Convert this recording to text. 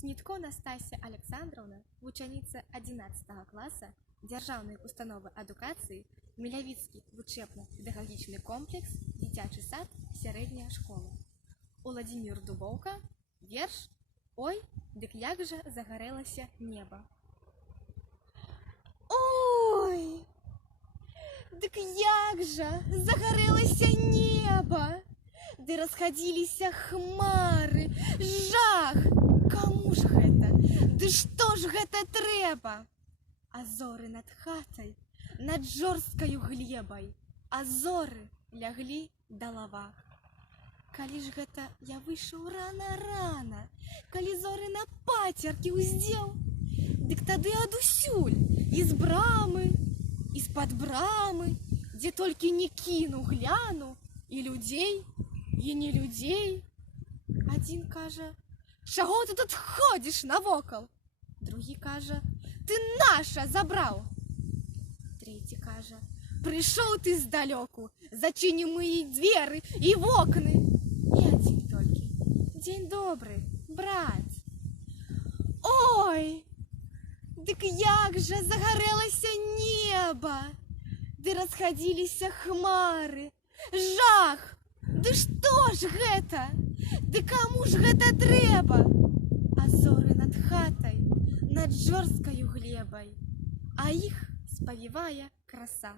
Снітко Настасья Александровна, вучаніца 11 класа Дзяржаўнай установы адукацыі, Мелявіцкі вучэбна-педагагічны комплекс, дзіцячы сад, сярэдняя школа. Уладзімір Дубоўка, верш «Ой, дык як жа загарэлася неба». Ой, дык як жа загарэлася неба, ды расхадзіліся хмары, жах! Каму ж гэта? Ды што ж гэта трэба? А зоры над хатай, над жорсткаю глебай, а зоры ляглі да лава. Калі ж гэта я выйшаў рана-рана, калі зоры на пацеркі ўздзеў, дык тады адусюль, і з брамы, і з-пад брамы, дзе толькі не кіну, гляну, і людзей, і не людзей. Адзін кажа: «Чаго ты тут ходзіш навокал?» Другі кажа: «Ты наша забраў!» Трэці кажа: «Прыйшоў ты здалёку, зачыні мые дзверы і вокны!» І адзін толькі: «Дзень добры, брат!» Ой, дык як жа загарэлася неба, ды расхадзіліся хмары, жах! Ды што ж гэта? Ды каму ж гэта трэба? А зоры над хатай, над жорсткаю глебай, а іх спавівае краса.